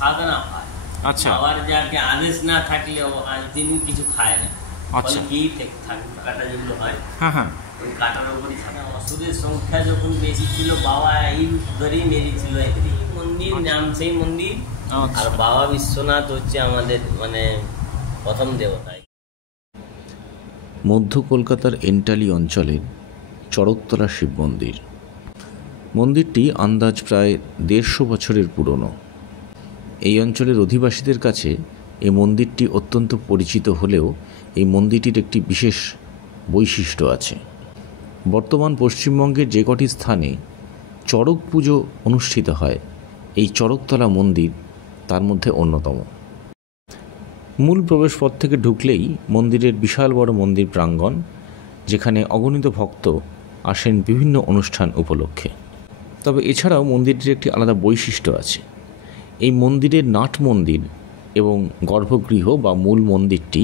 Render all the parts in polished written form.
খাওয়া না হয়। আচ্ছা, আবার যাকে আদেশ না থাকলেও তিনি কিছু খায় না। আচ্ছা, কি কাটা যেগুলো হয়, হ্যাঁ হ্যাঁ, ওই কাটার উপরই থাকে। অসুরের সংখ্যা যখন বেশি ছিল, বাবা এই ধরেই মেরেছিল। মন্দির নাম সেই মন্দির। আর বাবা বিশ্বনাথ হচ্ছে আমাদের মানে প্রথম দেবতা। মধ্য কলকাতার এন্টালি অঞ্চলের চড়কতলা শিব মন্দির। মন্দিরটি আন্দাজ প্রায় 150 বছরের পুরনো। এই অঞ্চলের অধিবাসীদের কাছে এই মন্দিরটি অত্যন্ত পরিচিত হলেও এই মন্দিরটির একটি বিশেষ বৈশিষ্ট্য আছে। বর্তমান পশ্চিমবঙ্গের যে কটি স্থানে চড়ক পুজো অনুষ্ঠিত হয়, এই চড়কতলা মন্দির তার মধ্যে অন্যতম। মূল প্রবেশপথ থেকে ঢুকলেই মন্দিরের বিশাল বড় মন্দির প্রাঙ্গণ, যেখানে অগণিত ভক্ত আসেন বিভিন্ন অনুষ্ঠান উপলক্ষে। তবে এছাড়াও মন্দিরটির একটি আলাদা বৈশিষ্ট্য আছে। এই মন্দিরের নাট মন্দির এবং গর্ভগৃহ বা মূল মন্দিরটি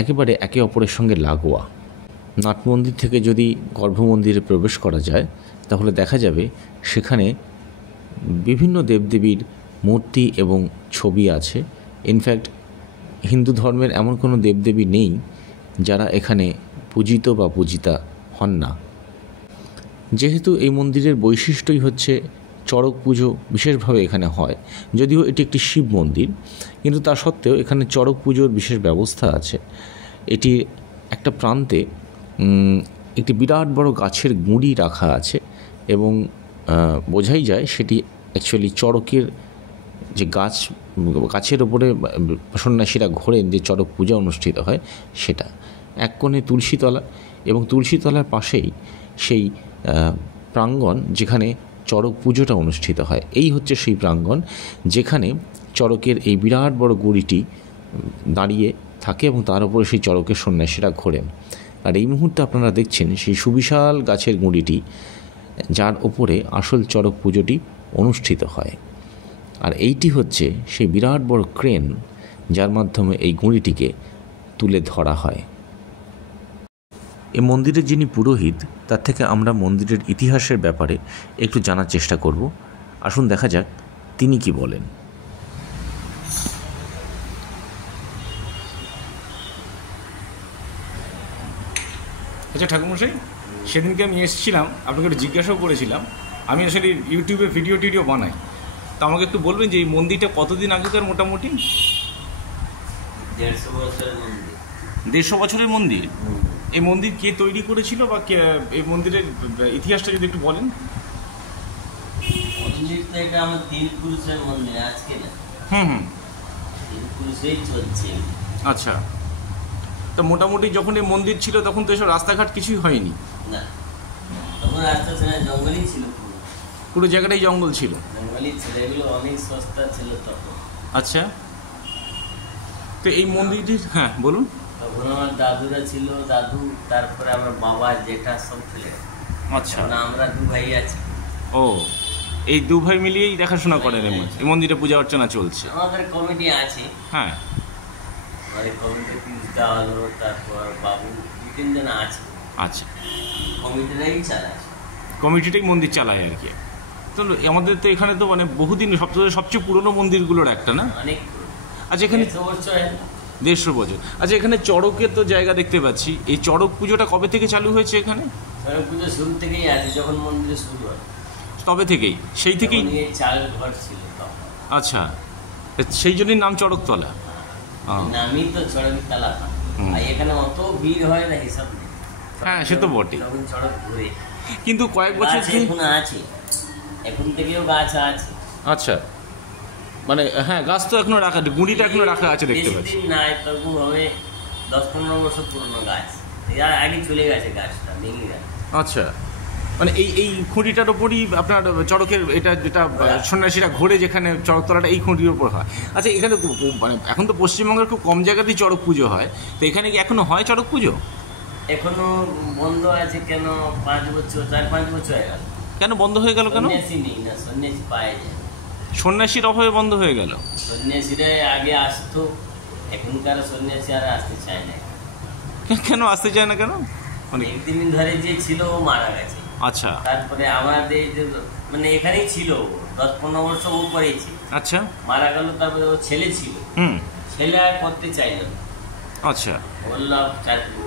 একেবারে একে অপরের সঙ্গে লাগোয়া। নাট মন্দির থেকে যদি গর্ভমন্দিরে প্রবেশ করা যায়, তাহলে দেখা যাবে সেখানে বিভিন্ন দেবদেবীর মূর্তি এবং ছবি আছে। ইনফ্যাক্ট হিন্দু ধর্মের এমন কোনো দেবদেবী নেই যারা এখানে পূজিত বা পূজিতা হন না। যেহেতু এই মন্দিরের বৈশিষ্ট্যই হচ্ছে চড়ক পুজো বিশেষভাবে এখানে হয়, যদিও এটি একটি শিব মন্দির, কিন্তু তা সত্ত্বেও এখানে চড়ক পুজোর বিশেষ ব্যবস্থা আছে। এটি একটা প্রান্তে একটি বিরাট বড় গাছের গুঁড়ি রাখা আছে এবং বোঝাই যায় সেটি অ্যাকচুয়ালি চড়কের যে গাছের ওপরে সন্ন্যাসীরা ঘোরেন, যে চড়ক পূজা অনুষ্ঠিত হয় সেটা। এক কোণে তুলসীতলা এবং তুলসীতলার পাশেই সেই প্রাঙ্গণ যেখানে চড়ক পুজোটা অনুষ্ঠিত হয়। এই হচ্ছে সেই প্রাঙ্গণ যেখানে চড়কের এই বিরাট বড় গুঁড়িটি দাঁড়িয়ে থাকে এবং তার উপরে সেই চড়কের সন্ন্যাসীরা ঘোরেন। আর এই মুহূর্তে আপনারা দেখছেন সেই সুবিশাল গাছের গুঁড়িটি, যার ওপরে আসল চড়ক পুজোটি অনুষ্ঠিত হয়। আর এইটি হচ্ছে সেই বিরাট বড় ক্রেন যার মাধ্যমে এই গুঁড়িটিকে তুলে ধরা হয়। এই মন্দিরের যিনি পুরোহিত, তার থেকে আমরা মন্দিরের ইতিহাসের ব্যাপারে একটু জানার চেষ্টা করব। আসুন দেখা যাক তিনি কি বলেন। আচ্ছা ঠাকুরমশাই, সেদিনকে আমি এসেছিলাম, আপনাকে একটু জিজ্ঞাসাও করেছিলাম। আমি আসলে ইউটিউবে ভিডিও বানাই, তো আমাকে একটু বলবেন যে এই মন্দিরটা কতদিন আগেকার মোটামুটি? 150 বছরের মন্দির। 150 বছরের মন্দির। এই মন্দির কে তৈরি করেছিল বা এই মন্দিরের ইতিহাসটা যদি একটু বলেন। মন্দিরটা এটা আমার 3 পুরুষের মন্দির, আজকে না। হুম, 3 পুরুষেই চলছে। আচ্ছা, তো মোটামুটি যখন এই মন্দির ছিল তখন তো এসব রাস্তাঘাট কিছুই হয়নি না, তখন রাস্তা ছিল, জঙ্গলই ছিল। পুরো জায়গাটাই জঙ্গল ছিল। জঙ্গলই ছিল, এগুলো অনেক সস্তা ছিল তখন। আচ্ছা, তো এই মন্দিরটির, হ্যাঁ বলুন। তখন আমার দাদুরা ছিল, দাদু, তারপরে আমার বাবা, জেঠা সব ছেলে। আচ্ছা, আমরা 2 ভাই আছি। ও, এই 2 ভাই মিলিয়েই দেখাশোনা করেন এই মন্দিরে পূজা অর্চনা চলছে। আমাদের কমিটি আছে। হ্যাঁ, কমিটি তিনটা হলো, তারপর বাবু 2-3 জন আছে। আচ্ছা, কমিটিরাই চালায়, কমিটিটাই মন্দির চালায় আর কি। তো আমাদের তো এখানে তো মানে বহুদিন সবচেয়ে পুরনো মন্দিরগুলোর একটা, না? অনেক। আচ্ছা, এখানে 150 বছর। 150 বছর। আচ্ছা, এখানে চড়কের তো জায়গা দেখতে পাচ্ছি। এই চড়ক পুজোটা কবে থেকে চালু হয়েছে এখানে? চড়ক পুজো শুরু থেকেই আছে, যখন মন্দিরে শুরু হয় তবে থেকেই, সেই থেকেই। চাল ঘর ছিল তখন। আচ্ছা, সেই জন্যই নাম চড়কতলা। নামই তো চড়কতলা। আর এখানে অত ভিড় হয় না, হিসাব নেই। হ্যাঁ, সে তো বটে। তখন চড়ক ঘুরে, কিন্তু কয়েক বছর এখন আছে, এখন থেকেও গাছ আছে। আচ্ছা, মানে হ্যাঁ, গাছ তো এখনো রাখা, গুঁড়িটা এখনো রাখা আছে দেখতে পাচ্ছি। বেশি দিন নাই, তবু হবে 10-15 বছর পুরনো গাছ। এর আগে চলে গেছে গাছটা, ভেঙে গেছে। আচ্ছা, মানে এই খুঁটিটার ওপরই আপনার চড়কের এটা যেটা সন্ন্যাসীরা ঘোরে, যেখানে চড়কতলাটা এই খুঁটির ওপর হয়। আচ্ছা, এখানে মানে এখন তো পশ্চিমবঙ্গের খুব কম জায়গাতেই চড়ক পুজো হয়, তো এখানে কি এখনো হয় চড়ক পুজো? এখনো বন্ধ আছে। কেন? 4-5 বছর হয়ে গেল। কেন বন্ধ হয়ে গেল? কেন? সন্ন্যাসী নেই না, সন্ন্যাসী পায় যায়। সন্ন্যাসীর অভাবে বন্ধ হয়ে গেল? সন্ন্যাসীরা আগে আসতো, এখনকার সন্ন্যাসী আর আসতে চায় না। কেন আসতে চায় না? কেন? অনেক দিন ধরে যে ছিল ও মারা গেছে। আচ্ছা, তারপরে আমাদের যে মানে এখানেই ছিল 10-15 বছর ও করেছে। আচ্ছা। মারা গেল, তারপরে ওর ছেলে ছিল, ছেলে আর করতে চাইল না। আচ্ছা। বললাম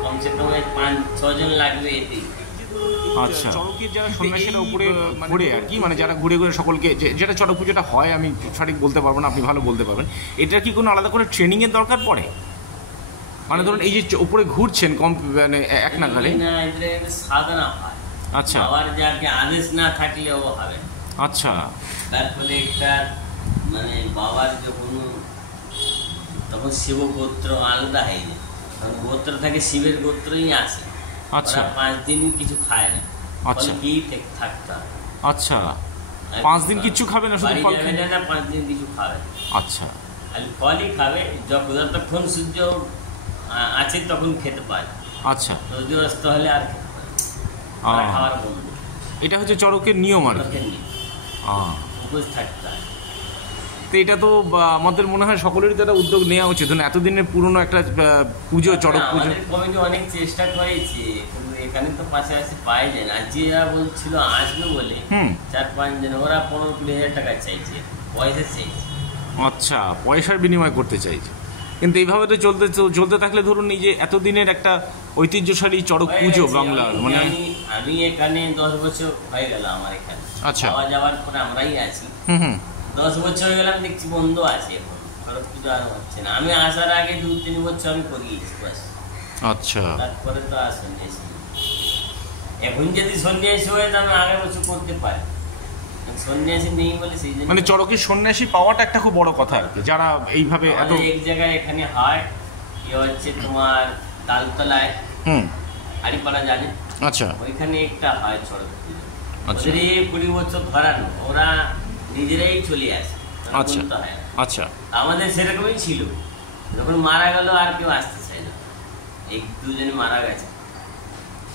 কমসে কম 5-6 জন লাগবে এতেই। আচ্ছা, চড়কের যারা সন্ন্যাসীরা উপরে ঘুরে আর কি, মানে যারা ঘুরে ঘুরে সকলকে, যেটা চড়ক পুজোটা হয় আমি সঠিক বলতে পারবো না, আপনি ভালো বলতে পারবেন, এটা কি কোনো আলাদা করে ট্রেনিংয়ের দরকার পড়ে? মানে ধরুন এই যে উপরে ঘুরছেন কম মানে এক নাগালে, সাধনা হয়। আচ্ছা। আবার যাকে আদেশ না থাকলে ও হবে। আচ্ছা। তারপরে একটা মানে বাবার যখন তখন শিব গোত্র আলাদা হয়ে যায়, তখন গোত্র থাকে শিবের গোত্রই আসে। আচ্ছা। 5 দিন কিছু খায় না। আচ্ছা। কি থাকতে হয়। আচ্ছা, 5 দিন কিচ্ছু খাবে না, শুধু ফল খাবে না, 5 দিন কিছু খাবে। আচ্ছা। খালি ফলই খাবে, যতক্ষণ সূর্য আছে তখন খেতে পারে। আচ্ছা। সূর্যাস্ত হলে আর খেতে পারে, খাওয়ার বন্ধ। এটা হচ্ছে চড়কের নিয়ম আর কি। উপোস থাকতে হয়। তো এটা তো আমাদের মনে হয় সকলেরই তারা উদ্যোগ নেওয়া উচিত। এতদিনের পুরনো একটা পুজো, চড়ক পুজো। কমিটি অনেক চেষ্টা করেছে, কিন্তু এখানে তো পাশাপাশি পাই যায় না। যে যারা বলছিল আসবে বলে 4-5 জন, ওরা 15-20 হাজার টাকা চাইছে, পয়সা চাইছে। আচ্ছা, পয়সার বিনিময় করতে চাইছে। কিন্তু এইভাবে তো চলতে থাকলে ধরুন এই যে এতদিনের একটা ঐতিহ্যশালী চড়ক পুজো বাংলার, মানে আমি এখানে 10 বছর হয়ে গেল আমার এখানে। আচ্ছা। যাওয়ার পরে আমরাই আছি। 10 বছর হয়ে গেলাম, দেখছি বন্ধ আছে এখন, চড়ক পুজো আর হচ্ছে না। আমি আসার আগে 2-3 বছর আমি করিয়েছি বাস। আচ্ছা। তারপরে তো আর সন্ন্যাসী। এখন যদি সন্ন্যাসী হয়ে তো আমি আগের বছর করতে পারি, সন্ন্যাসী নেই বলে সেই জন্য। মানে চড়কের সন্ন্যাসী পাওয়াটা একটা খুব বড় কথা আর কি, যারা এইভাবে এত এক জায়গায় এখানে হয়। হচ্ছে তোমার তালতলায়, হাড়িপাড়া জানে? আচ্ছা। ওইখানে একটা হয় চড়ক পুজো। আচ্ছা। 20 বছর ধরানো, ওরা নিজেরাই চলে আসে। আচ্ছা। আচ্ছা। আমাদের সেরকমই ছিল, যখন মারা গেল আর কেউ আসতে চাই না, এই 2 জন মারা গেছে।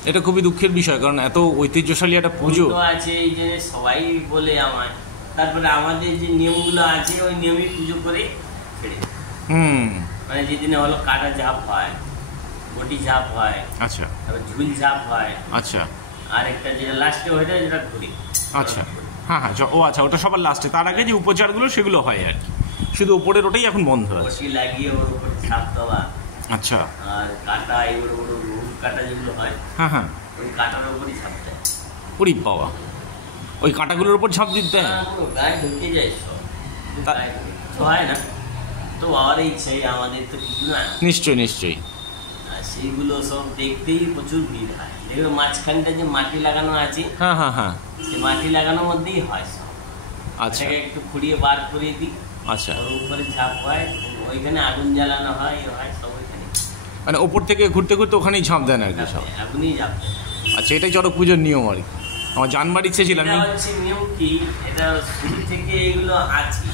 এটা খুবই দুঃখের বিষয়, কারণ এত ঐতিহ্যশালী একটা পুজো আছে, এই যে সবাই বলে আমায়। তারপরে আমাদের যে নিয়মগুলো আছে ওই নিয়মই পুজো করে ছেড়ে। মানে যেদিনে হলো কাটা ঝাপ হয়, বটি ঝাপ হয়, আচ্ছা, তারপর ঝুল ঝাপ হয়, আচ্ছা, আর একটা যেটা লাস্টে হয়ে যায় যেটা ঘুরি। আচ্ছা। হ্যাঁ হ্যাঁ, ও আচ্ছা, ওটা সবার লাস্টে। তার আগে যে উপচারগুলো সেগুলো হয় আর কি, শুধু উপরের ওটাই এখন বন্ধ আছে। বটি লাগিয়ে ওর উপর ঝাপ দেওয়া। আচ্ছা। আর কাটা, এগুলো রুল কাটা যেগুলো হয়, হ্যাঁ হ্যাঁ, ওই কাটার উপরই ঝাপ দেয়। ওরে বাবা, ওই কাঁটাগুলোর উপর ঝাঁপ দিতে হয়? গায়ে ঢুকে যায় সব, তো হয় না তো বাবার ইচ্ছে, আমাদের তো কিছু না। নিশ্চয়ই নিশ্চয়ই। আর সেইগুলো সব দেখতেই প্রচুর ভিড় হয়। দেখবে মাঝখানটা যে মাটি লাগানো আছে, হ্যাঁ হ্যাঁ হ্যাঁ, সেই মাটি লাগানোর মধ্যেই হয় সব। আচ্ছা, একটু খুঁড়িয়ে বার করে দিই, আচ্ছা, ওর উপরে ঝাঁপ হয়, ওইখানে আগুন জ্বালানো হয়, হয় সব ওইখানে। মানে ওপর থেকে ঘুরতে ঘুরতে ওখানেই ঝাঁপ দেন আর কি সব? আগুনই ঝাঁপ দেয়। আচ্ছা, এটাই চড়ক পুজোর নিয়ম আর কি। আমার জানবার ইচ্ছে ছিল। এটা হচ্ছে নিয়ম কি, এটা শুরু থেকে এগুলো আছে।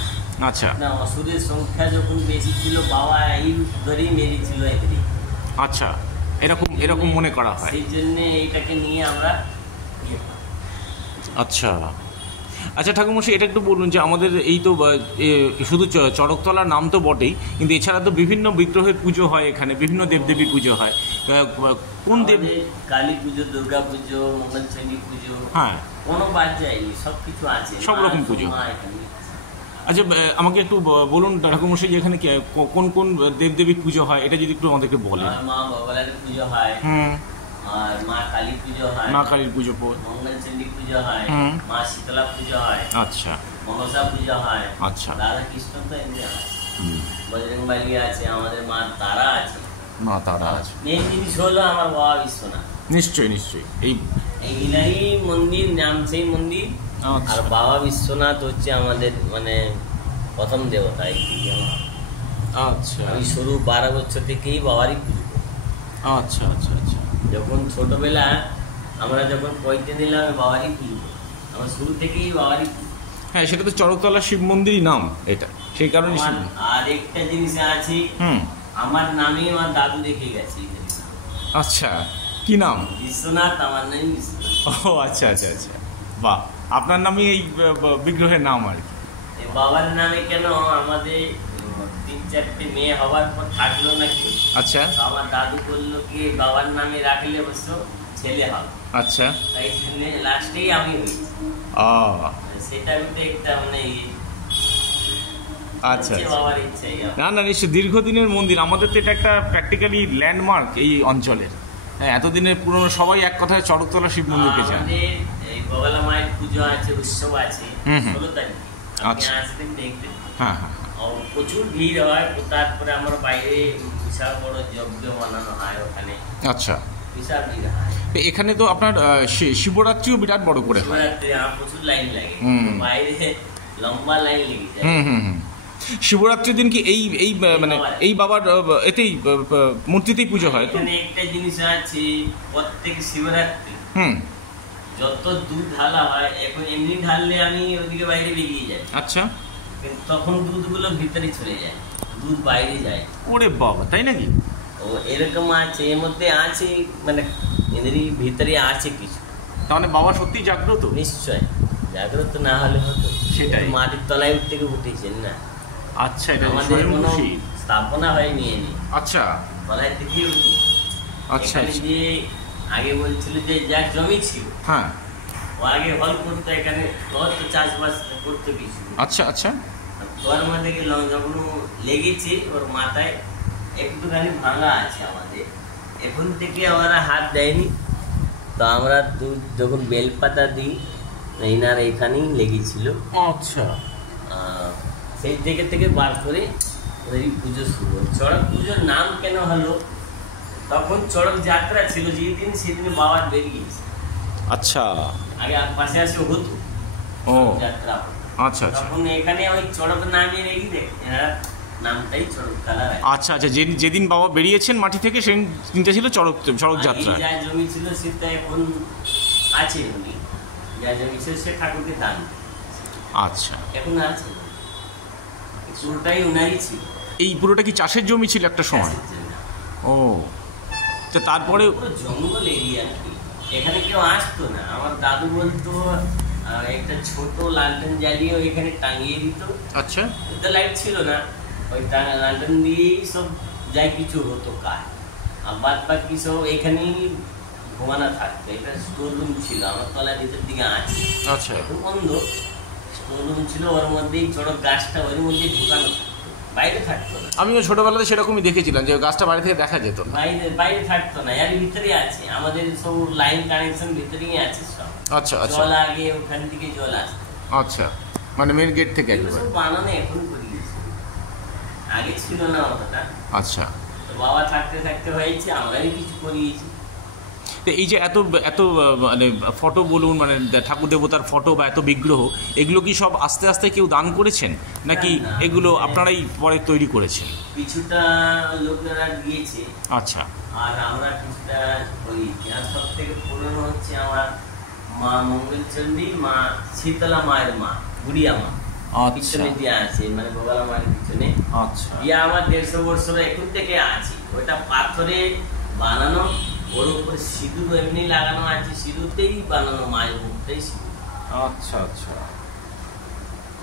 আচ্ছা। না, অসুরের সংখ্যা যখন বেশি ছিল, বাবা এই ধরেই মেরেছিল এদিকে। আচ্ছা, এরকম মনে করা হয়, সেই জন্য এইটাকে নিয়ে আমরা। আচ্ছা আচ্ছা ঠাকুরমশাই, এটা একটু বলুন যে আমাদের এই তো শুধু চড়কতলার নাম তো বটেই, কিন্তু এছাড়া তো বিভিন্ন বিগ্রহের পুজো হয় এখানে, বিভিন্ন দেবদেবীর পুজো হয়। কোন দেব? কালী পুজো, দুর্গা পুজো, মঙ্গলচণ্ডী পুজো, হ্যাঁ, কোনো বাদ যায়নি, সব কিছু আছে, সব রকম পুজো। আচ্ছা, আমাকে একটু বলুন ঠাকুরমশাই যে এখানে কোন কোন দেবদেবীর পুজো হয়, এটা যদি একটু আমাদেরকে বলেন। মা বগলার পুজো হয়, আর মা কালী পুজো হয়, মা কালীর পুজো, মঙ্গলচণ্ডী পুজো হয়, মা শীতলা পুজো হয়, আচ্ছা, মনসা পুজো হয়, আচ্ছা, রাধা কৃষ্ণ তো এমনি হয়, বজরংবলী আছে, আমাদের মা তারা আছে। মা তারা আছে। মেন জিনিস হলো আমার বাবা বিশ্বনাথ। নিশ্চয়ই নিশ্চয়ই। এইনারই মন্দির, নাম সেই মন্দির। আর বাবা বিশ্বনাথ হচ্ছে আমাদের মানে প্রথম দেবতা। এই আচ্ছা, আমি শুরু 12 বছর থেকেই বাবারই পুজো। আচ্ছা আচ্ছা আচ্ছা। যখন ছোটবেলা আমরা যখন পয়তে দিলাম, বাবারই পুজো, আমার শুরু থেকেই বাবারই পুজো। হ্যাঁ, সেটা তো চড়কতলা শিব মন্দিরই নাম এটা, সেই কারণে। আর একটা জিনিস আছে, আমার নামেই আমার দাদু রেখে গেছে। আচ্ছা, কি নাম? বিশ্বনাথ, আমার নাম বিশ্বনাথ। ও আচ্ছা আচ্ছা আচ্ছা, বাহ, আপনার নামই এই বিগ্রহের নাম আর কি। বাবার নামে কেন, আমাদের 3-4টে মেয়ে হওয়ার পর থাকলো না কেউ। আচ্ছা। আমার দাদু বললো কি বাবার নামে রাখলে অবশ্য ছেলে হবে। আচ্ছা, তাই জন্য লাস্টেই আমি হয়েছি। সেটা আমি তো একটা মানে আচ্ছা আচ্ছা। বাবার ইচ্ছা। না না, নিশ্চয় দীর্ঘদিনের মন্দির, আমাদের তো এটা একটা প্র্যাকটিক্যালি ল্যান্ডমার্ক এই অঞ্চলের। হ্যাঁ, এতদিনের পুরনো সবাই এক কথায় চড়কতলা শিব মন্দিরকে চান। আমাদের এই বগলা মায়ের পুজো আছে, উৎসব আছে 16 তারিখ, আপনি আচ্ছা। আসবেন দেখবেন। হ্যাঁ হ্যাঁ। প্রচুর ভিড় হয়। তারপরে আমার বাইরে বিশাল বড় যজ্ঞ বানানো হয় ওখানে, আচ্ছা। বিশাল ভিড় হয়। তো এখানে তো আপনার শিবরাত্রিও বিরাট বড় করে হয়। শিবরাত্রি প্রচুর লাইন লাগে, হুম। বাইরে লম্বা লাইন লেগে যায়। হুম হুম হুম। শিবরাত্রির দিন কি এই এই মানে এই বাবার এতেই মূর্তিতেই পুজো হয় তো? এখানে একটা জিনিস আছে, প্রত্যেক শিবরাত্রি হুম। যত দুধ ঢালা হয়, এখন এমনি ঢাললে আমি ওদিকে বাইরে বেরিয়ে যাই, আচ্ছা। কিন্তু তখন দুধগুলো ভিতরে চলে যায়, দুধ বাইরে যায়। ওরে বাবা, তাই নাকি? ও এরকম আছে, এর মধ্যে আছে মানে এদেরই ভিতরে আছে কিছু। তার মানে বাবা সত্যি জাগ্রত? নিশ্চয় জাগ্রত, না হলে হতো। সেটাই। মাটির তলায় থেকে উঠেছেন না। আচ্ছা, এটা আমাদের কোনো স্বয়ংভূষী। স্থাপনা হয়নি এনে, আচ্ছা তলায় থেকে উঠি। আচ্ছা এখানে আচ্ছা। যে আগে বলছিল যে যার জমি ছিল, হ্যাঁ। ও আগে হল করতো, এখানে কত চাষবাস করতো কিছু। আচ্ছা আচ্ছা। তোর মধ্যে যখন লেগেছে ওর মাথায় একটুখানি ভাঙা আছে আমাদের, এখন থেকে ওরা হাত দেয়নি। তো আমরা দুধ যখন বেলপাতা দিই, এনার এখানেই লেগেছিল। আচ্ছা। সেই জায়গা থেকে বার করে ওই পুজো শুরু হয়। চড়ক পুজোর নাম কেন হলো, তখন চড়ক যাত্রা ছিল যেদিন, সেদিন বাবার বেরিয়েছে। আচ্ছা। আগে পাশে আসে হতো ও যাত্রা, আচ্ছা আচ্ছা। তখন এখানে ওই চড়ক নামে রেখে দেয়, এনারা নামটাই চড়ক খেলা। আচ্ছা আচ্ছা, যেদিন বাবা বেরিয়েছেন মাটি থেকে সেই দিনটা ছিল চড়ক যাত্রা। যা জমি ছিল সেটা এখন আছে, উনি যা জমি ছিল সে ঠাকুরকে দান। আচ্ছা। এখন আছে, পুরোটাই উনারই ছিল। এই পুরোটা কি চাষের জমি ছিল একটা সময়? ও, তো তারপরে পুরো জঙ্গল এরিয়া নাকি, এখানে কেউ আসতো না। আমার দাদু বলতো একটা ছোট লালটেন জ্বালিয়ে এখানে টাঙিয়ে দিত। আচ্ছা। তো লাইট ছিল না, ওই লালটেন দিয়েই সব যাই কিছু হতো কাজ, আর বাদ বাকি সব এখানেই ঘুমানো থাকতো। এটা স্টোর রুম ছিল, আমার তলার ভিতর দিকে আছে, আচ্ছা। এখন বন্ধ। স্টোর রুম ছিল, ওর মধ্যেই চড়ক গাছটা ওর মধ্যেই ঢুকানো থাকতো, বাইরে থাকতো না। আমিও ছোটবেলাতে সেরকমই দেখেছিলাম যে গাছটা বাইরে থেকে দেখা যেত না। বাইরে থাকতো না, এর ভিতরে আছে। আমাদের সব লাইন কানেকশন ভিতরেই আছে সব। আচ্ছা আচ্ছা। জল আগে ওখান থেকে জল আসতো। আচ্ছা, মানে মেন গেট থেকে এগুলো একবার। সব বানানো এখন করিয়েছে, আগে ছিল না অতটা। আচ্ছা। তো বাবা থাকতে থাকতে হয়েছে, আমরাই কিছু করিয়েছি। তো এই যে এত এত মানে ফটো বলুন, মানে ঠাকুর দেবতার ফটো বা এত বিগ্রহ, এগুলো কি সব আস্তে আস্তে কেউ দান করেছেন নাকি না, এগুলো আপনারাই পরে তৈরি করেছেন? কিছুটা লোকেরা দিয়েছে, আচ্ছা। আর আমরা কিছুটা করিয়েছি। আর সব থেকে পুরনো হচ্ছে আমার মা মঙ্গলচণ্ডী, মা শীতলা মায়ের মা, গুড়িয়া মা, পিছনে দিয়ে আছে, মানে বগলা মায়ের পিছনে। আচ্ছা। ইয়া আমার 150 বছর এখন থেকে আছে। ওটা পাথরে বানানো, ওর উপরে সিঁদুর এমনি লাগানো আছে, সিঁদুরতেই বানানো, মায়ের মুখটাই সিঁদুর। আচ্ছা আচ্ছা।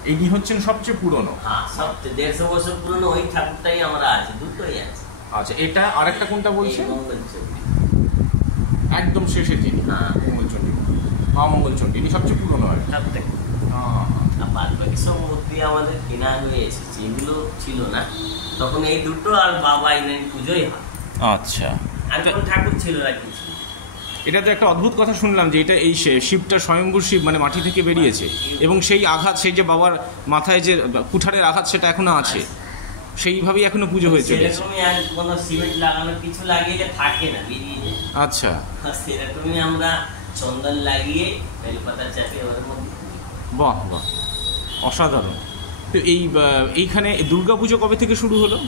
এইটি হচ্ছেন সবচেয়ে পুরনো? হ্যাঁ, সবচেয়ে 150 বছর পুরনো ওই ঠাকুরটাই আমরা আছে, দুটোই আছে। আচ্ছা, এটা আরেকটা কোনটা বলছেন? মঙ্গলচণ্ডী, একদম শেষের যিনি? হ্যাঁ, মঙ্গলচণ্ডী, মা মঙ্গলচণ্ডী, ইনি সবচেয়ে পুরনো হয়। সব থেকে। আর বাদ বাকি সব মূর্তি আমাদের কেনা হয়ে এসেছে, এগুলো ছিল না তখন। এই দুটো আর বাবা এনে পুজোই হয়। আচ্ছা। আর কোন ঠাকুর ছিল না কিছু। এটা তো একটা অদ্ভুত কথা শুনলাম যে এটা এই শিবটা স্বয়ম্ভূ শিব, মানে মাটি থেকে বেরিয়েছে, এবং সেই আঘাত, সেই যে বাবার মাথায় যে কুঠারের আঘাত, সেটা এখনো আছে, সেইভাবেই এখনো পুজো হয়ে চলেছে। সেরকমই, আর কোনো সিমেন্ট লাগানো কিছু লাগিয়ে থাকে না, বেরিয়ে যায়। আচ্ছা। সেরকমই আমরা চন্দন লাগিয়ে বেলপাতা চাপিয়ে ওর মধ্যে। বাহ বাহ, অসাধারণ। তো এইখানে দুর্গা পুজো কবে থেকে শুরু হলো?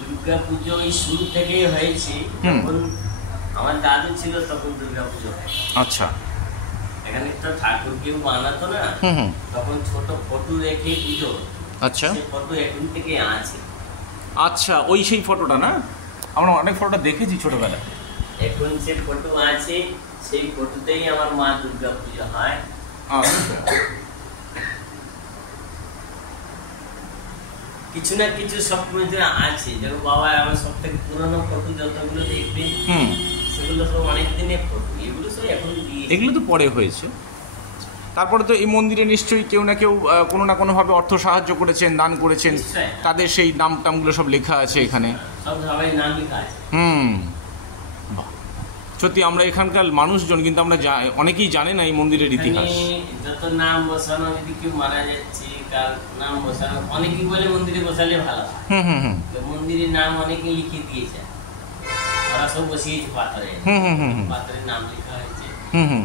দুর্গা পুজো এই শুরু থেকেই হয়েছে, যখন আমার দাদু ছিল তখন দুর্গা পুজো হয়। আচ্ছা। এখানে তো ঠাকুর কেউ বানাতো না, তখন ছোট ফটো রেখে পুজো। আচ্ছা। সেই ফটো এখন থেকে আছে। আচ্ছা, ওই সেই ফটোটা না? আমরা অনেক ফটোটা দেখেছি ছোটবেলায়। এখন সে ফটো আছে, সেই ফটোতেই আমার মা দুর্গা পুজো হয়। আচ্ছা। কিছু না কিছু সব আছে, যেমন বাবা আমার সব থেকে পুরোনো ফটো যতগুলো দেখবেন, সেগুলো সব অনেক দিনের ফটো। এগুলো সব এখন দিয়ে, এগুলো তো পরে হয়েছে। তারপরে তো এই মন্দিরে নিশ্চয়ই কেউ না কেউ কোনো না কোনোভাবে অর্থ সাহায্য করেছেন, দান করেছেন, নিশ্চয়ই। তাদের সেই নাম টামগুলো সব লেখা আছে এখানে। সব সবাই নাম লেখা আছে। বাহ। সত্যি আমরা এখানকার মানুষজন কিন্তু আমরা অনেকেই জানে না এই মন্দিরের ইতিহাস। যত নাম বসানো, যদি কেউ মারা যাচ্ছে কার নাম বসানো, অনেকেই বলে মন্দিরে বসালে ভালো হয়। তো মন্দিরের নাম অনেকে লিখে দিয়েছে, ওরা সব বসিয়েছে পাথরে, পাথরের নাম লেখা হয়েছে।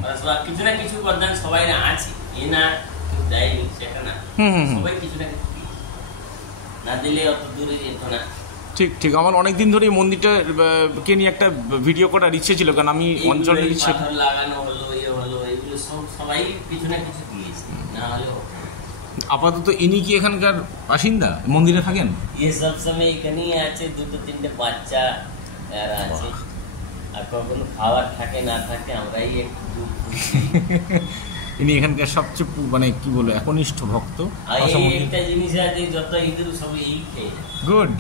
ওরা সব কিছু না কিছু করদান সবাই আছে, এ না কেউ দেয়নি সেটা না, সবাই কিছু না কিছু দিয়েছে। না দিলে অত দূরে যেত না। ঠিক ঠিক, আমার অনেক দিন ধরে এই মন্দিরটা কে নিয়ে একটা ভিডিও করার ইচ্ছে ছিল, কারণ আমি অঞ্চলের ইচ্ছে। পাথর লাগানো হলো, ইয়ে হলো, এগুলো সব সবাই কিছু না কিছু দিয়েছে, না হলে আপাতত ইনি কি এখানকার বাসিন্দা, মন্দিরে থাকেন? ये सब समय এখানেই আছে, দুটো তিনটে বাচ্চা এরা আছে। আর কখনো খাবার থাকে না থাকে, আমরাই একটু দুধ খুঁজছি। ইনি এখানকার সবচেয়ে মানে কি বলবো একনিষ্ঠ ভক্ত। আর এই একটা জিনিস আছে, যত ইঁদুর সব এই খেয়ে যায়। গুড,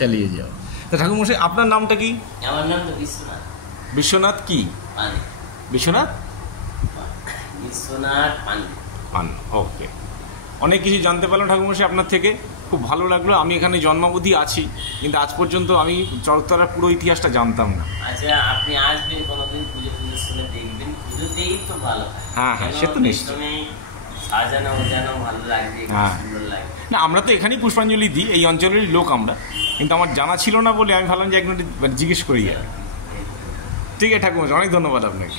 চালিয়ে যাও। তা ঠাকুরমশাই আপনার নামটা কি? আমার নাম তো বিশ্বনাথ। বিশ্বনাথ কি? পান্ডে। বিশ্বনাথ বিশ্বনাথ পান্ডে। পান্ডে, ওকে। অনেক কিছু জানতে পারলাম ঠাকুরমশাই আপনার থেকে, খুব ভালো লাগলো। আমি এখানে জন্মাবধি আছি, কিন্তু আজ পর্যন্ত আমি চড়কতলার পুরো ইতিহাসটা জানতাম না। আচ্ছা, আপনি আসবেন কোনোদিন, পুজো পুজোর সময় দেখবেন, পুজোতেই তো ভালো হয়। হ্যাঁ হ্যাঁ, সে তো নিশ্চয়ই। সাজানো সাজানো ভালো লাগবে, সুন্দর লাগে। না, আমরা তো এখানেই পুষ্পাঞ্জলি দিই, এই অঞ্চলেরই লোক আমরা, কিন্তু আমার জানা ছিল না বলে আমি ভাবলাম যে একটু জিজ্ঞেস করি। ঠিক আছে ঠাকুরমশাই, অনেক ধন্যবাদ আপনাকে।